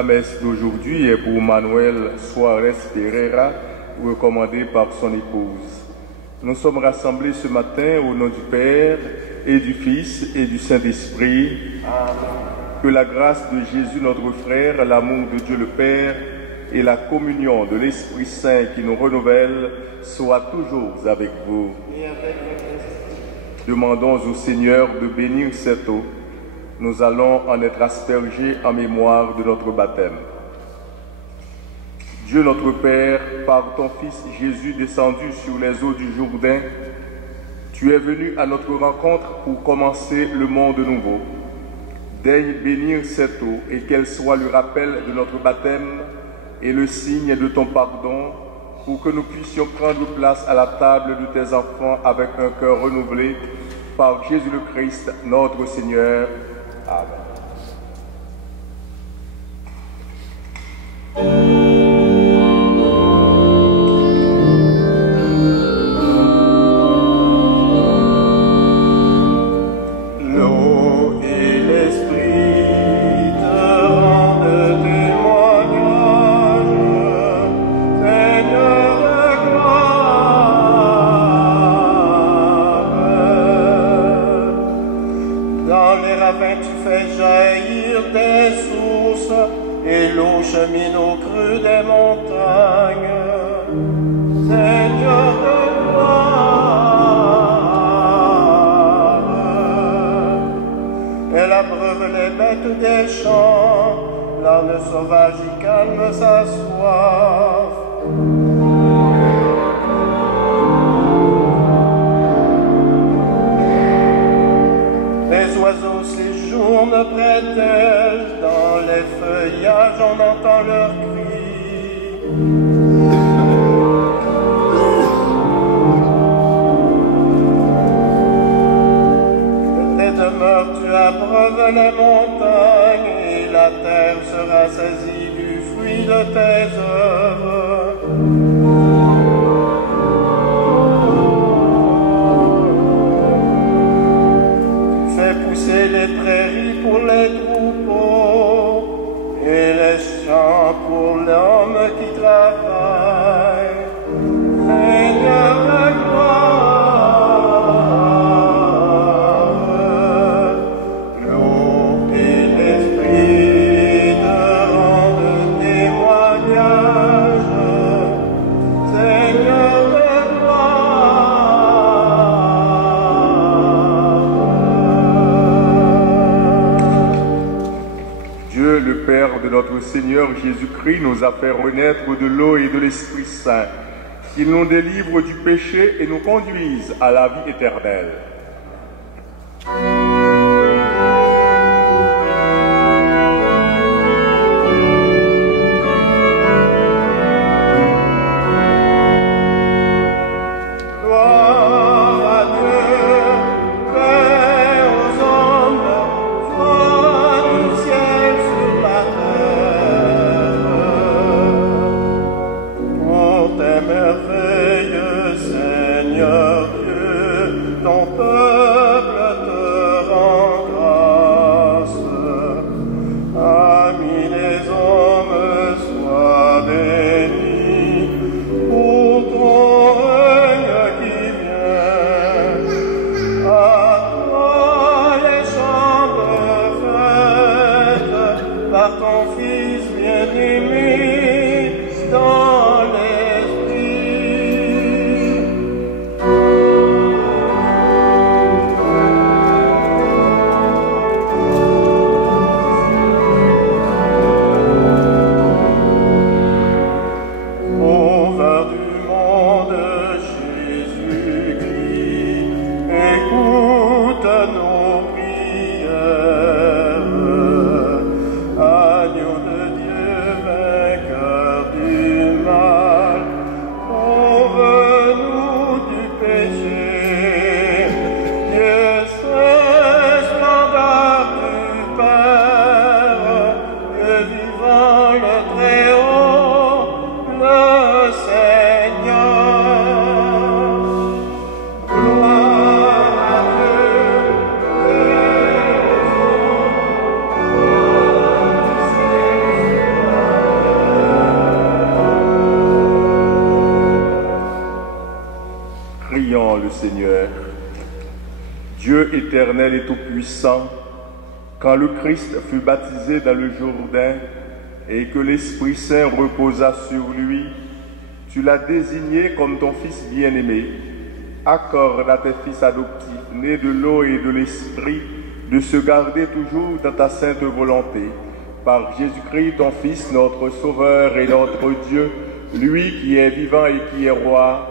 La messe d'aujourd'hui est pour Manuel Suarez Pereira, recommandé par son épouse. Nous sommes rassemblés ce matin au nom du Père et du Fils et du Saint-Esprit. Que la grâce de Jésus notre frère, l'amour de Dieu le Père et la communion de l'Esprit Saint qui nous renouvelle soient toujours avec vous. Demandons au Seigneur de bénir cette eau. Nous allons en être aspergés en mémoire de notre baptême. Dieu notre Père, par ton Fils Jésus descendu sur les eaux du Jourdain, tu es venu à notre rencontre pour commencer le monde nouveau. Daigne bénir cette eau et qu'elle soit le rappel de notre baptême et le signe de ton pardon, pour que nous puissions prendre place à la table de tes enfants avec un cœur renouvelé par Jésus le Christ, notre Seigneur. Amen. chemine au creux des montagnes. Seigneur de gloire, elle abreuve les bêtes des champs, l'âne sauvage y calme sa soif. Les oiseaux séjournent près d'elle, dans les feuillages on entend leurs cris. Les demeures Alors tu abreuves les montagnes et la terre sera saisie du fruit de tes œuvres. Tu fais pousser les prairies pour les troupeaux et les champs pour l'homme qui travaille. Seigneur de gloire, l'eau et l'esprit te rendent témoignage. Seigneur de gloire. Dieu, le Père de notre Seigneur Jésus-Christ, nous a fait renaître de l'eau et de l'Esprit Saint, qu'il nous délivre du péché et nous conduise à la vie éternelle. Gloire à Dieu, paix aux hommes, foi du ciel sur la terre. Pour tes merveilles, Seigneur Dieu, ton peuple te rend grâce. Amis les hommes, sois bénis pour ton règne qui vient. À toi les chambres faites par ton Fils bien-aimé dans l'Esprit. Sauveur du monde, Jésus-Christ, écoute nos prières. Agneau de Dieu, vainqueur du mal, sauve-nous du péché. Dieu saint, splendeur du Père, Dieu vivant le Très-Haut, le Seigneur. Gloire à Dieu, Prions le Seigneur. Dieu éternel et tout-puissant, quand le Christ fut baptisé dans le Jourdain et que l'Esprit Saint reposa sur lui, tu l'as désigné comme ton Fils bien-aimé. Accorde à tes fils adoptifs, nés de l'eau et de l'Esprit, de se garder toujours dans ta sainte volonté. Par Jésus-Christ, ton Fils, notre Sauveur et notre Dieu, lui qui est vivant et qui est roi,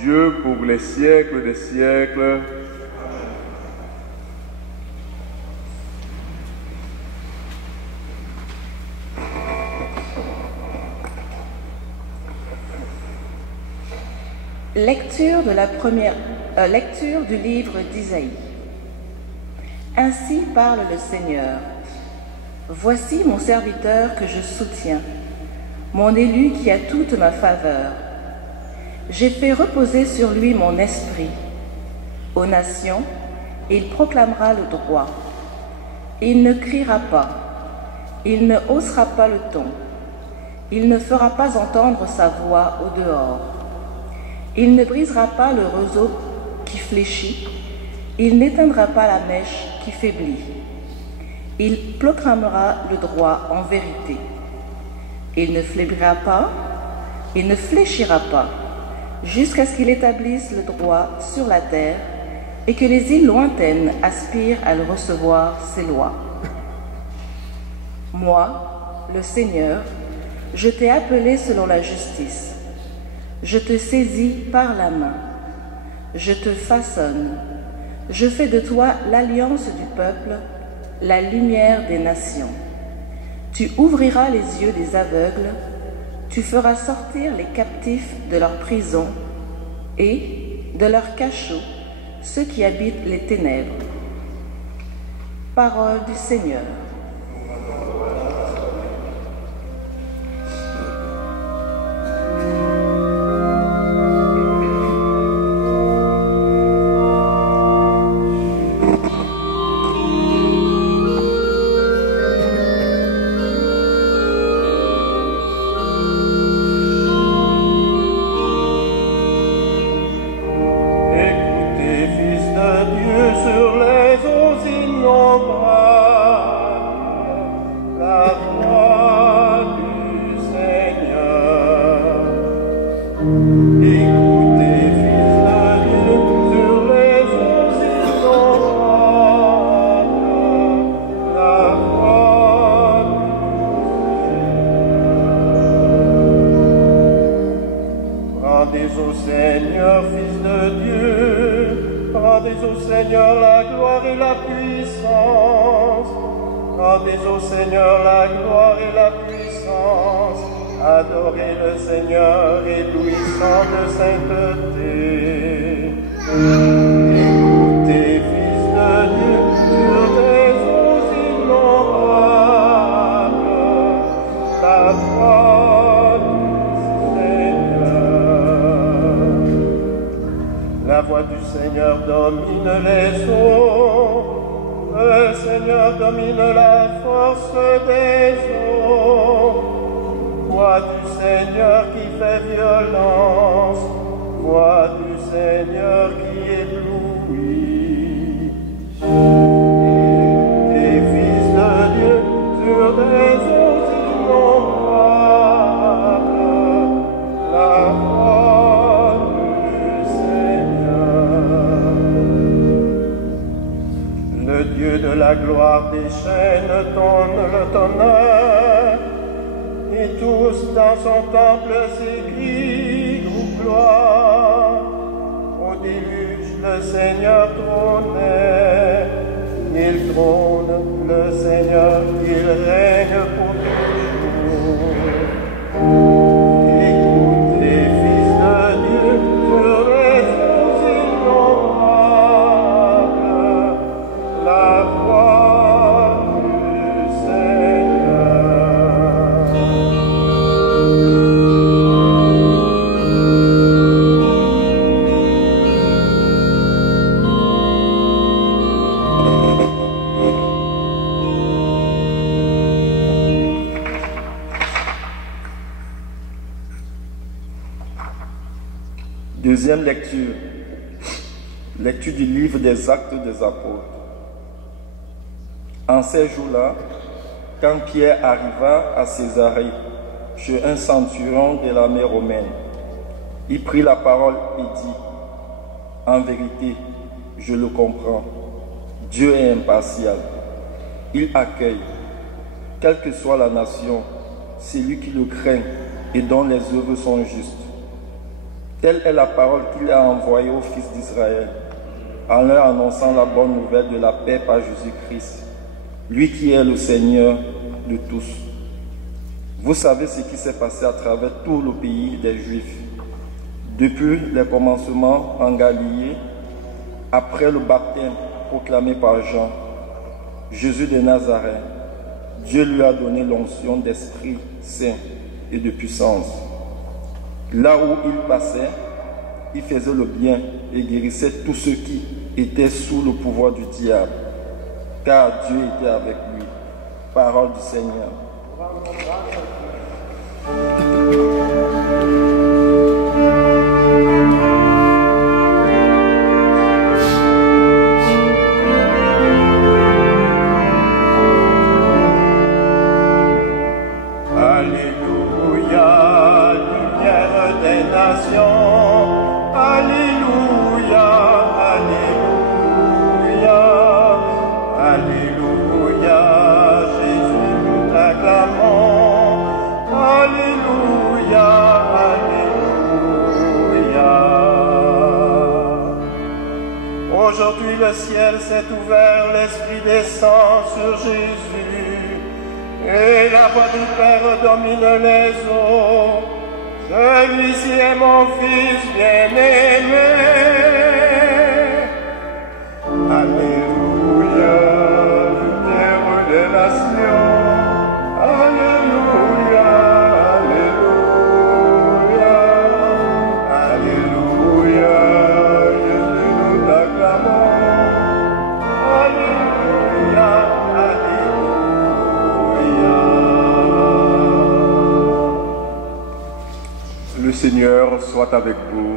Dieu pour les siècles des siècles. Lecture du livre d'Isaïe. Ainsi parle le Seigneur. Voici mon serviteur que je soutiens, mon élu qui a toute ma faveur. J'ai fait reposer sur lui mon esprit. Aux nations, il proclamera le droit. Il ne criera pas, il ne haussera pas le ton, il ne fera pas entendre sa voix au dehors. Il ne brisera pas le roseau qui fléchit, il n'éteindra pas la mèche qui faiblit. Il proclamera le droit en vérité. Il ne flébrira pas, il ne fléchira pas, jusqu'à ce qu'il établisse le droit sur la terre et que les îles lointaines aspirent à le recevoir ses lois. Moi, le Seigneur, je t'ai appelé selon la justice. Je te saisis par la main. Je te façonne. Je fais de toi l'alliance du peuple, la lumière des nations. Tu ouvriras les yeux des aveugles, tu feras sortir les captifs de leur prison et de leur cachot ceux qui habitent les ténèbres. Parole du Seigneur. La voix du Seigneur domine les eaux, le Seigneur domine la force des eaux. Voix du Seigneur qui fait violence, voix du Seigneur qui éblouit. Des fils de Dieu sur des eaux innombrables, la voix du Seigneur. Le Dieu de la gloire déchaîne le tonnerre, et tous dans son temple s'écrient gloire. Au déluge, le Seigneur trônait, il trône, le Seigneur, il règne pour toujours. Écoutez, fils de Dieu, sur les eaux innombrables, la voix du Seigneur. Deuxième lecture. Lecture du livre des Actes des Apôtres. En ces jours-là, quand Pierre arriva à Césarée, chez un centurion de l'armée romaine, il prit la parole et dit: en vérité, je le comprends, Dieu est impartial. Il accueille, quelle que soit la nation, celui qui le craint et dont les œuvres sont justes. Telle est la parole qu'il a envoyée aux fils d'Israël, en leur annonçant la bonne nouvelle de la paix par Jésus-Christ, lui qui est le Seigneur de tous. Vous savez ce qui s'est passé à travers tout le pays des Juifs, depuis les commencements en Galilée, après le baptême proclamé par Jean. Jésus de Nazareth, Dieu lui a donné l'onction d'Esprit Saint et de puissance. Là où il passait, il faisait le bien et guérissait tous ceux qui étaient sous le pouvoir du diable, car Dieu était avec lui. Parole du Seigneur. Aujourd'hui le ciel s'est ouvert, l'Esprit descend sur Jésus, et la voix du Père domine les eaux. Celui-ci est mon Fils bien-aimé. Alléluia. nations. Alléluia, Alléluia, Alléluia, Jésus nous t'acclamons. Alléluia, Alléluia. Le Seigneur soit avec vous.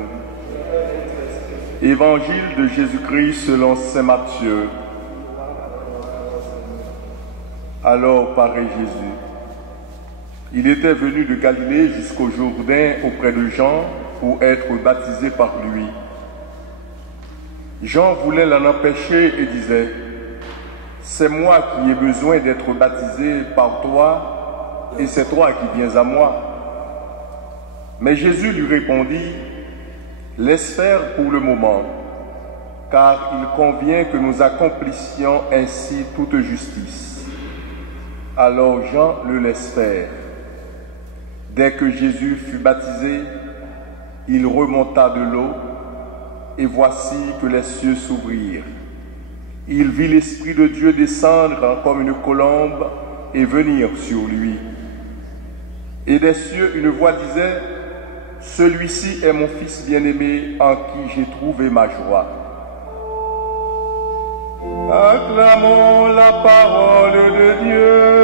Évangile de Jésus-Christ selon saint Matthieu. Alors paraît Jésus. Il était venu de Galilée jusqu'au Jourdain auprès de Jean pour être baptisé par lui. Jean voulait l'en empêcher et disait: c'est moi qui ai besoin d'être baptisé par toi, et c'est toi qui viens à moi. Mais Jésus lui répondit: laisse faire pour le moment, car il convient que nous accomplissions ainsi toute justice. Alors Jean le laisse faire. Dès que Jésus fut baptisé, il remonta de l'eau, et voici que les cieux s'ouvrirent. Il vit l'Esprit de Dieu descendre comme une colombe et venir sur lui. Et des cieux, une voix disait: celui-ci est mon Fils bien-aimé, en qui j'ai trouvé ma joie. Acclamons la parole de Dieu.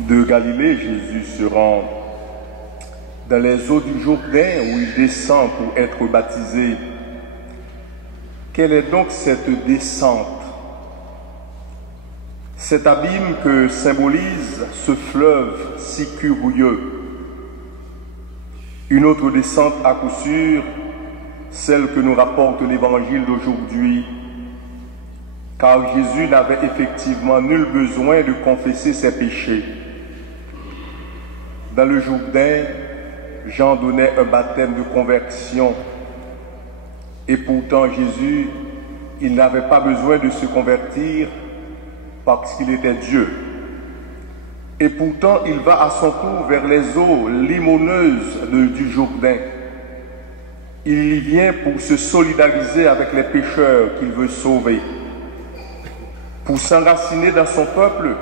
De Galilée, Jésus se rend dans les eaux du Jourdain où il descend pour être baptisé. Quelle est donc cette descente? Cet abîme que symbolise ce fleuve si curieux. Une autre descente à coup sûr, celle que nous rapporte l'évangile d'aujourd'hui, car Jésus n'avait effectivement nul besoin de confesser ses péchés. Dans le Jourdain, Jean donnait un baptême de conversion. Et pourtant, Jésus, il n'avait pas besoin de se convertir parce qu'il était Dieu. Et pourtant, il va à son tour vers les eaux limoneuses du Jourdain. Il y vient pour se solidariser avec les pécheurs qu'il veut sauver, pour s'enraciner dans son peuple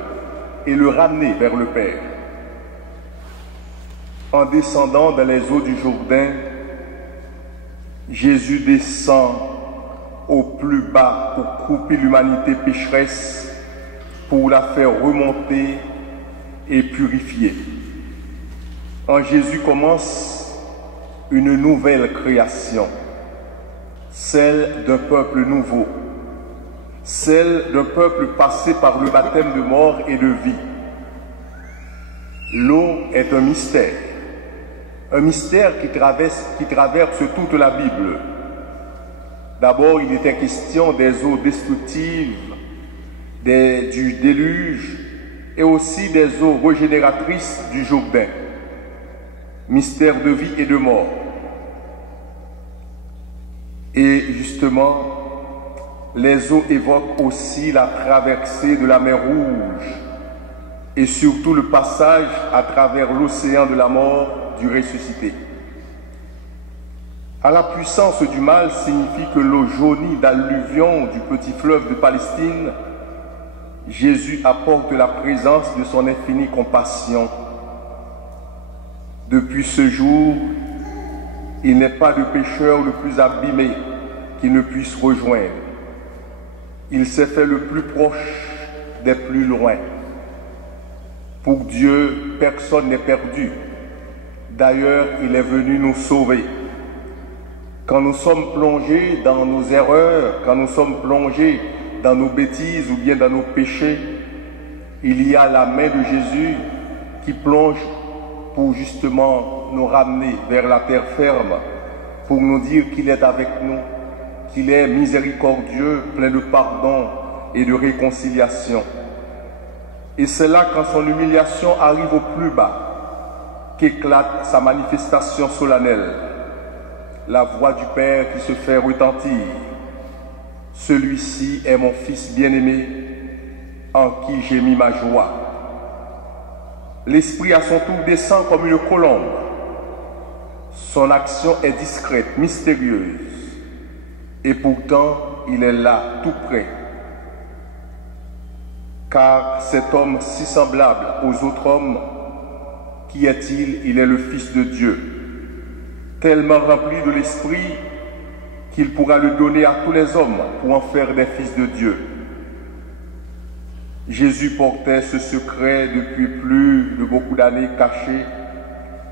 et le ramener vers le Père. En descendant dans les eaux du Jourdain, Jésus descend au plus bas pour couper l'humanité pécheresse, pour la faire remonter et purifier. En Jésus commence une nouvelle création, celle d'un peuple nouveau, celle d'un peuple passé par le baptême de mort et de vie. L'eau est un mystère qui traverse toute la Bible. D'abord, il était question des eaux destructives, du déluge, et aussi des eaux régénératrices du Jourdain. Mystère de vie et de mort. Et justement, les eaux évoquent aussi la traversée de la mer Rouge, et surtout le passage à travers l'océan de la mort du ressuscité. À la puissance du mal signifie que l'eau jaunie d'alluvion du petit fleuve de Palestine, Jésus apporte la présence de son infinie compassion. Depuis ce jour, il n'est pas de pécheur le plus abîmé qui ne puisse rejoindre. Il s'est fait le plus proche des plus loin. Pour Dieu, personne n'est perdu. D'ailleurs, il est venu nous sauver. Quand nous sommes plongés dans nos erreurs, quand nous sommes plongés dans nos bêtises ou bien dans nos péchés, il y a la main de Jésus qui plonge pour justement nous ramener vers la terre ferme, pour nous dire qu'il est avec nous, qu'il est miséricordieux, plein de pardon et de réconciliation. Et c'est là, quand son humiliation arrive au plus bas, qu'éclate sa manifestation solennelle. La voix du Père qui se fait retentir. Celui-ci est mon Fils bien-aimé, en qui j'ai mis ma joie. L'Esprit à son tour descend comme une colombe. Son action est discrète, mystérieuse. Et pourtant, il est là, tout près. Car cet homme si semblable aux autres hommes, qui est-il? Il est le Fils de Dieu, tellement rempli de l'Esprit qu'il pourra le donner à tous les hommes pour en faire des fils de Dieu. Jésus portait ce secret depuis plus de beaucoup d'années caché,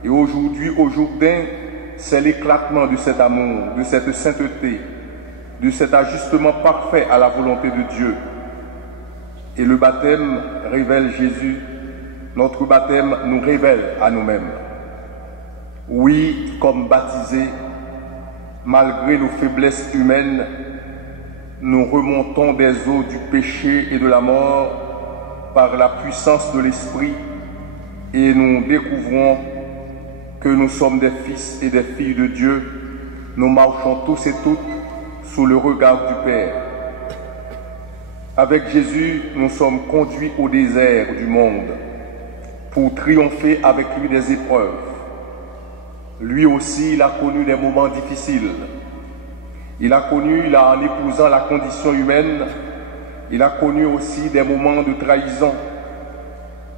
et aujourd'hui, au Jourdain, c'est l'éclatement de cet amour, de cette sainteté, de cet ajustement parfait à la volonté de Dieu. Et le baptême révèle Jésus, notre baptême nous révèle à nous-mêmes. Oui, comme baptisés, malgré nos faiblesses humaines, nous remontons des eaux du péché et de la mort par la puissance de l'Esprit et nous découvrons que nous sommes des fils et des filles de Dieu. Nous marchons tous et toutes sous le regard du Père. Avec Jésus, nous sommes conduits au désert du monde pour triompher avec lui des épreuves. Lui aussi, il a connu des moments difficiles. Il a connu, là, en épousant la condition humaine, il a connu aussi des moments de trahison,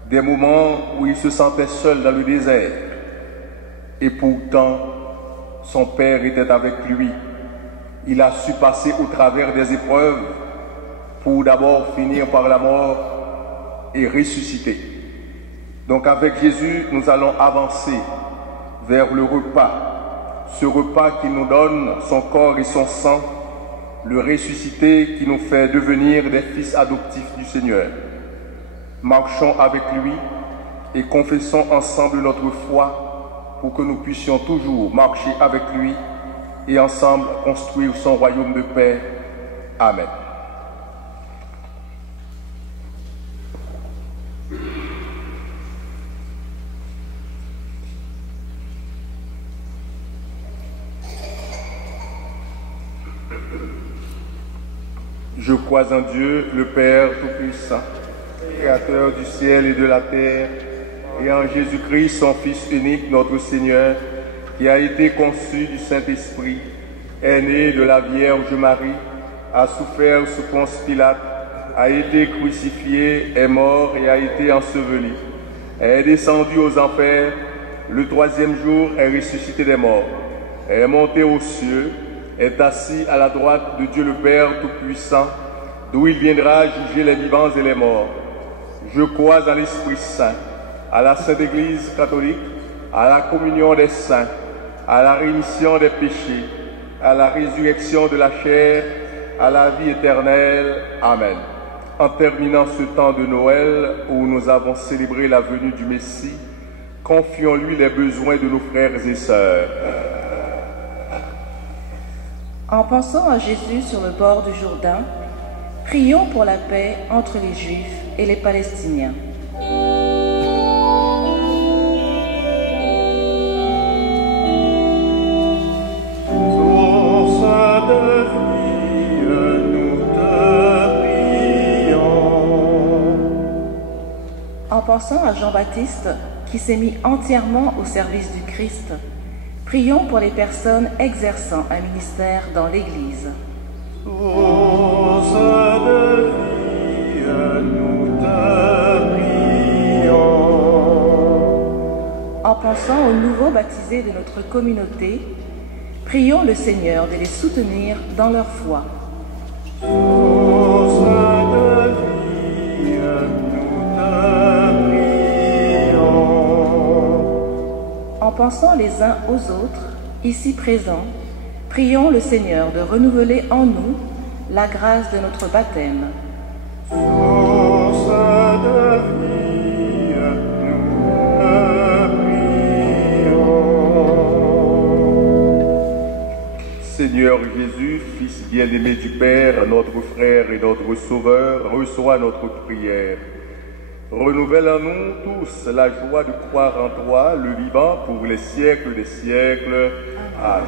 des moments où il se sentait seul dans le désert. Et pourtant, son Père était avec lui. Il a su passer au travers des épreuves pour d'abord finir par la mort et ressusciter. Donc avec Jésus, nous allons avancer vers le repas, ce repas qui nous donne son corps et son sang, le ressuscité qui nous fait devenir des fils adoptifs du Seigneur. Marchons avec lui et confessons ensemble notre foi pour que nous puissions toujours marcher avec lui et ensemble construire son royaume de paix. Amen. Je crois en Dieu, le Père Tout-Puissant, Créateur du ciel et de la terre, et en Jésus-Christ, son Fils unique, notre Seigneur, qui a été conçu du Saint-Esprit, est né de la Vierge Marie, a souffert sous Ponce Pilate, a été crucifié, est mort et a été enseveli, est descendu aux enfers, le troisième jour est ressuscité des morts, est monté aux cieux, est assis à la droite de Dieu le Père Tout-Puissant, d'où il viendra juger les vivants et les morts. Je crois en l'Esprit Saint, à la Sainte Église catholique, à la communion des saints, à la rémission des péchés, à la résurrection de la chair, à la vie éternelle. Amen. En terminant ce temps de Noël où nous avons célébré la venue du Messie, confions-lui les besoins de nos frères et sœurs. En pensant à Jésus sur le bord du Jourdain, prions pour la paix entre les Juifs et les Palestiniens. Source de vie, nous te prions. En pensant à Jean-Baptiste, qui s'est mis entièrement au service du Christ, prions pour les personnes exerçant un ministère dans l'Église. Source de vie, nous te prions. En pensant aux nouveaux baptisés de notre communauté, prions le Seigneur de les soutenir dans leur foi. Source de vie, nous te prions. En pensant les uns aux autres, ici présents, prions le Seigneur de renouveler en nous la grâce de notre baptême. Source de vie, nous te prions. Seigneur Jésus, Fils bien-aimé du Père, notre frère et notre Sauveur, reçois notre prière. Renouvelle en nous tous la joie de croire en toi, le vivant, pour les siècles des siècles. Amen.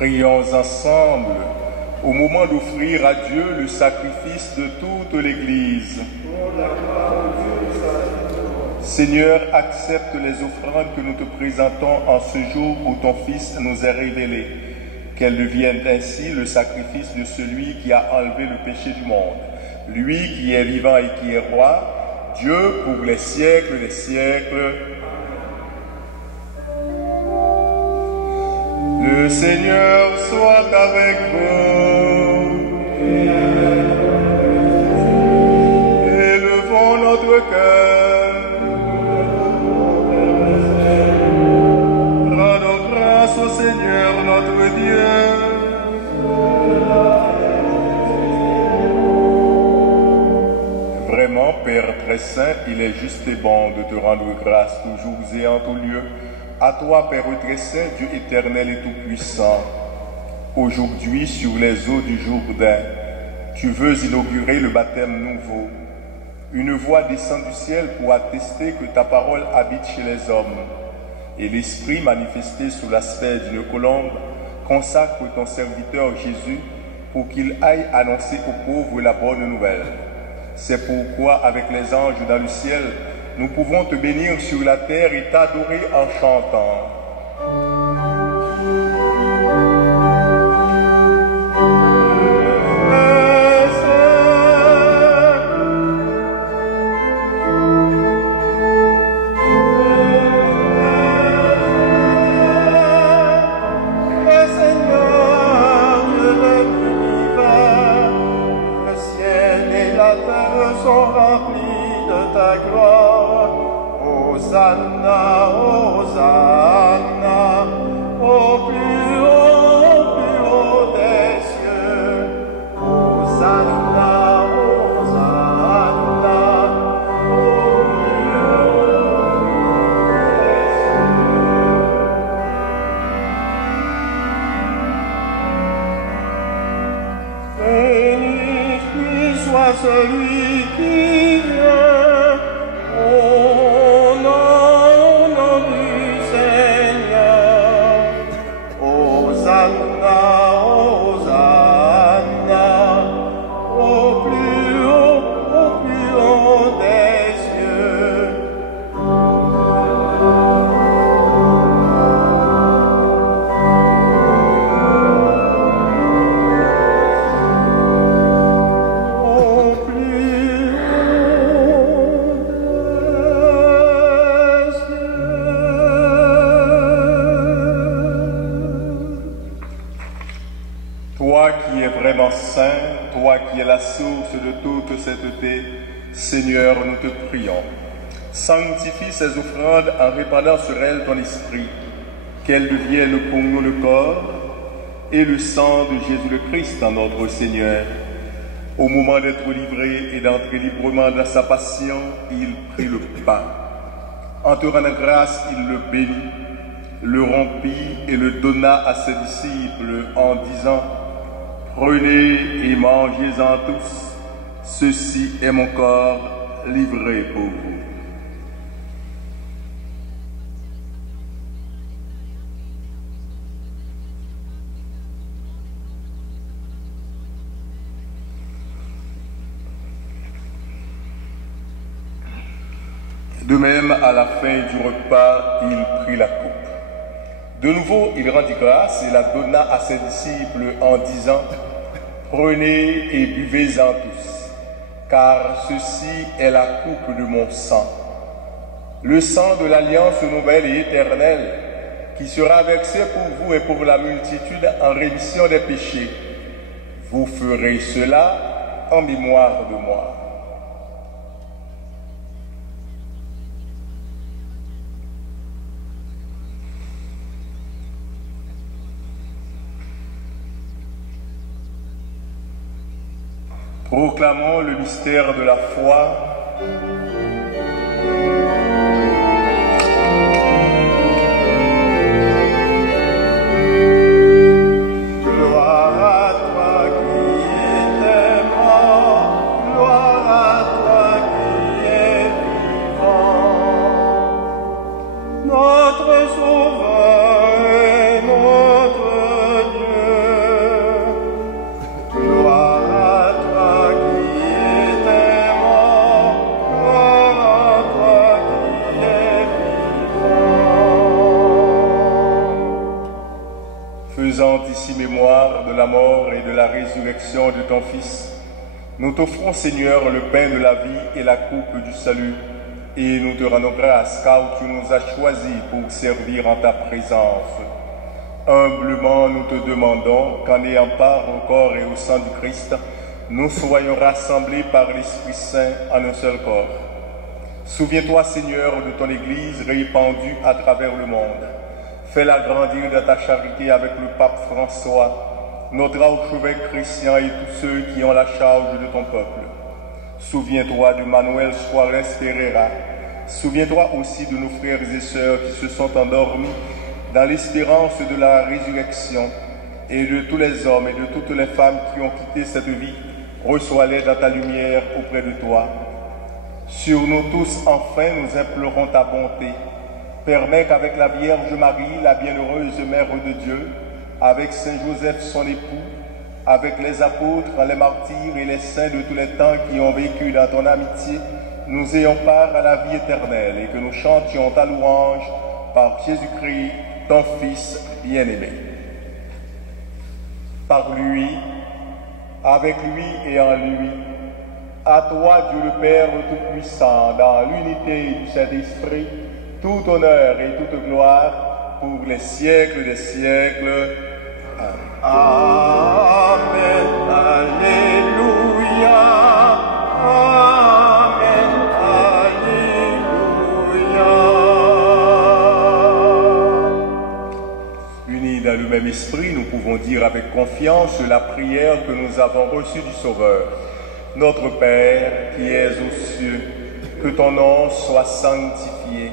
Prions ensemble au moment d'offrir à Dieu le sacrifice de toute l'Église. Seigneur, accepte les offrandes que nous te présentons en ce jour où ton Fils nous est révélé. Qu'elles deviennent ainsi le sacrifice de celui qui a enlevé le péché du monde. Lui qui est vivant et qui est roi, Dieu pour les siècles des siècles. Le Seigneur soit avec vous. Élevons notre cœur. Rendons grâce au Seigneur notre Dieu. Vraiment, Père très saint, il est juste et bon de te rendre grâce toujours et en tout lieu. À toi, Père très saint, Dieu éternel et tout-puissant, aujourd'hui sur les eaux du Jourdain, tu veux inaugurer le baptême nouveau. Une voix descend du ciel pour attester que ta parole habite chez les hommes. Et l'Esprit manifesté sous l'aspect d'une colombe consacre ton serviteur Jésus pour qu'il aille annoncer aux pauvres la bonne nouvelle. C'est pourquoi, avec les anges dans le ciel, nous pouvons te bénir sur la terre et t'adorer en chantant. Celui qui vient au nom du Seigneur. Hosanna, Hosanna, au plus haut des cieux. Au plus qui es la source de toute sainteté, Seigneur, nous te prions. Sanctifie ces offrandes en répandant sur elles ton esprit, qu'elles deviennent pour nous le corps et le sang de Jésus le Christ, notre Seigneur. Au moment d'être livré et d'entrer librement dans sa passion, il prit le pain. En te rendant grâce, il le bénit, le rompit et le donna à ses disciples en disant: Prenez et mangez-en tous, ceci est mon corps livré pour vous. De même, à la fin du repas, il prit la coupe. De nouveau, il rendit grâce et la donna à ses disciples en disant: Prenez et buvez-en tous, car ceci est la coupe de mon sang, le sang de l'alliance nouvelle et éternelle, qui sera versé pour vous et pour la multitude en rémission des péchés. Vous ferez cela en mémoire de moi. Proclamons le mystère de la foi. Gloire à toi qui es mort, gloire à toi qui es vivant, notre Sauveur et notre Dieu. Gloire à toi qui étais mort, gloire à toi qui es vivant. Faisant ici mémoire de la mort et de la résurrection de ton Fils, nous t'offrons, Seigneur, le pain de la vie et la coupe du salut, et nous te rendons grâce car tu nous as choisis pour servir en ta présence. Humblement, nous te demandons qu'en ayant part au corps et au sang du Christ, nous soyons rassemblés par l'Esprit Saint en un seul corps. Souviens-toi, Seigneur, de ton Église répandue à travers le monde. Fais-la grandir de ta charité avec le pape François, notre archevêque Christian et tous ceux qui ont la charge de ton peuple. Souviens-toi de Manuel Suarez Pereira. Souviens-toi aussi de nos frères et sœurs qui se sont endormis dans l'espérance de la résurrection, et de tous les hommes et de toutes les femmes qui ont quitté cette vie. Reçois-les dans ta lumière auprès de toi. Sur nous tous, enfin, nous implorons ta bonté. Permets qu'avec la Vierge Marie, la bienheureuse Mère de Dieu, avec Saint Joseph son époux, avec les apôtres, les martyrs et les saints de tous les temps qui ont vécu dans ton amitié, nous ayons part à la vie éternelle et que nous chantions ta louange par Jésus-Christ, ton Fils bien-aimé. Par lui, avec lui et en lui, à toi, Dieu le Père Tout-Puissant, dans l'unité du Saint-Esprit, tout honneur et toute gloire pour les siècles des siècles. Amen. Alléluia. Amen. Alléluia. Unis dans le même esprit, nous pouvons dire avec confiance la prière que nous avons reçue du Sauveur. Notre Père qui es aux cieux, que ton nom soit sanctifié,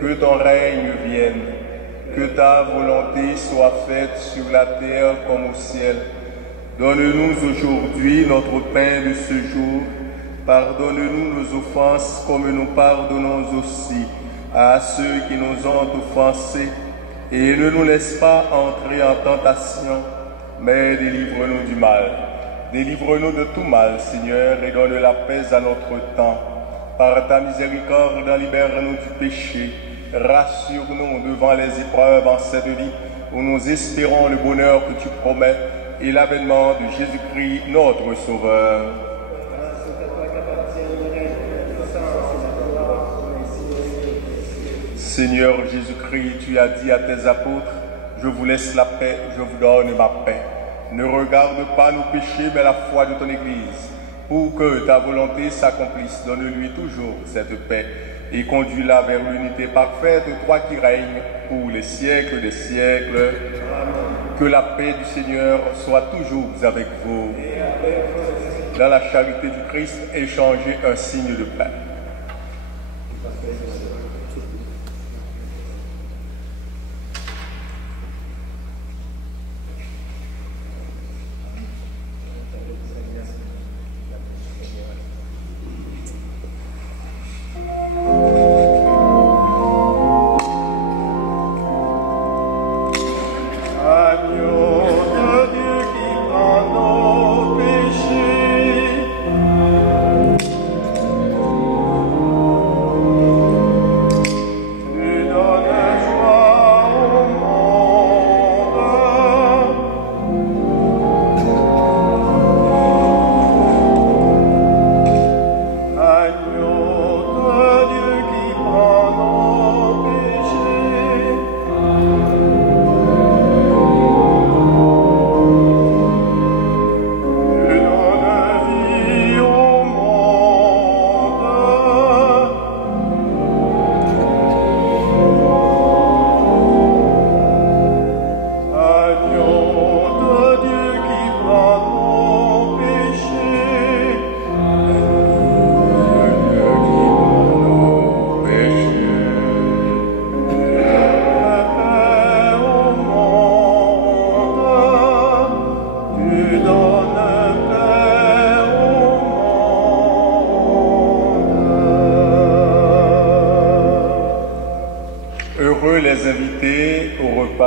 que ton règne vienne, que ta volonté soit faite sur la terre comme au ciel. Donne-nous aujourd'hui notre pain de ce jour. Pardonne-nous nos offenses comme nous pardonnons aussi à ceux qui nous ont offensés. Et ne nous laisse pas entrer en tentation, mais délivre-nous du mal. Délivre-nous de tout mal, Seigneur, et donne la paix à notre temps. Par ta miséricorde, libère-nous du péché. Rassure-nous devant les épreuves en cette vie, où nous espérons le bonheur que tu promets et l'avènement de Jésus-Christ, notre Sauveur. Seigneur Jésus-Christ, tu as dit à tes apôtres, je vous laisse la paix, je vous donne ma paix. Ne regarde pas nos péchés, mais la foi de ton Église. Pour que ta volonté s'accomplisse, donne-lui toujours cette paix et conduis-la vers l'unité parfaite, toi qui règnes pour les siècles des siècles. Que la paix du Seigneur soit toujours avec vous. Dans la charité du Christ, échangez un signe de paix.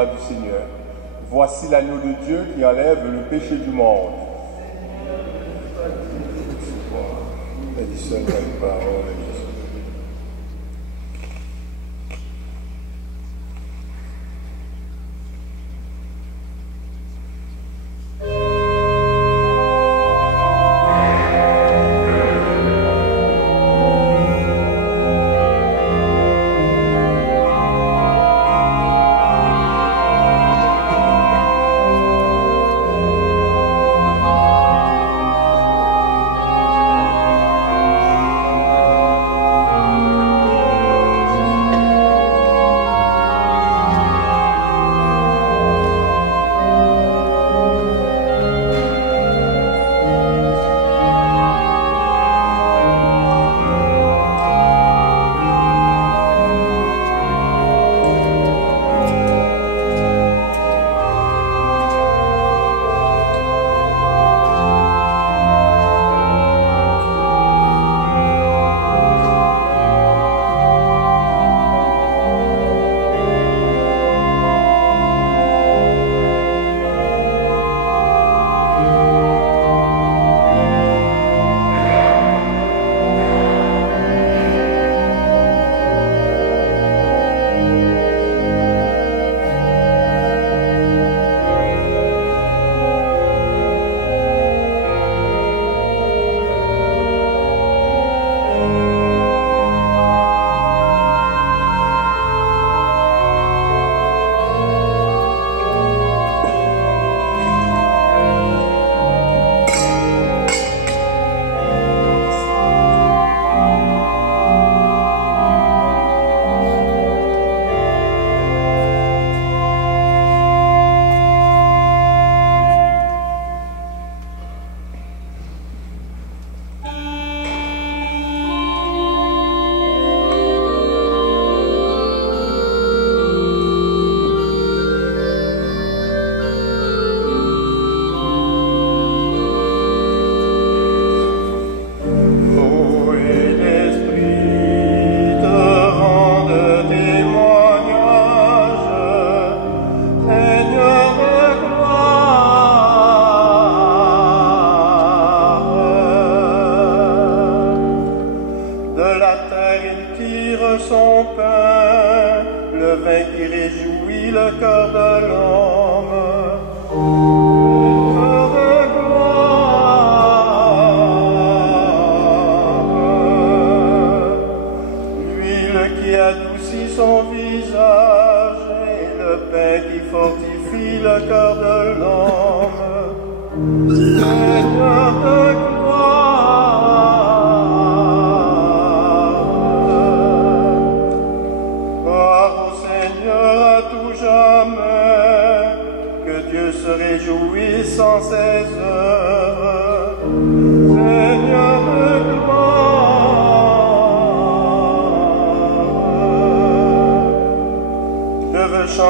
Du Seigneur. Voici l'agneau de Dieu qui enlève le péché du monde.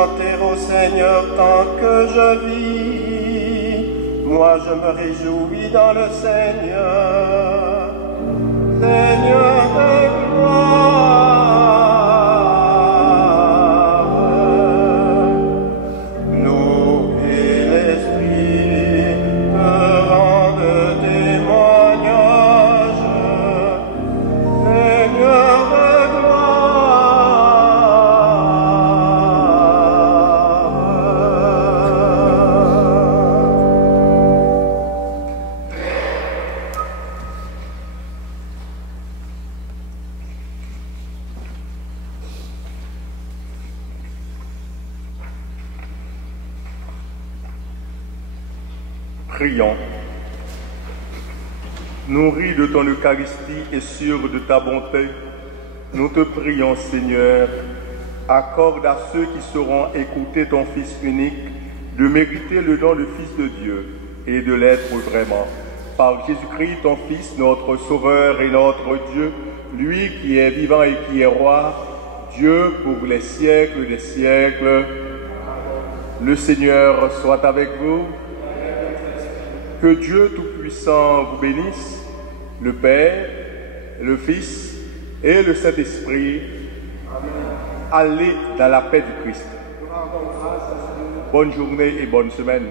chanter au Seigneur tant que je vis. Moi je me réjouis dans le Seigneur, Seigneur de gloire. L'eau et l'esprit me rendent témoignage, Seigneur de gloire. Prions. Nourris de ton Eucharistie et sûrs de ta bonté, nous te prions, Seigneur, accorde à ceux qui sauront écouter ton Fils unique de mériter le don du Fils de Dieu et de l'être vraiment. Par Jésus-Christ, ton Fils, notre Sauveur et notre Dieu, lui qui est vivant et qui est roi, Dieu pour les siècles des siècles. Le Seigneur soit avec vous. Que Dieu Tout-Puissant vous bénisse, le Père, le Fils et le Saint-Esprit. Allez dans la paix du Christ. Bonne journée et bonne semaine.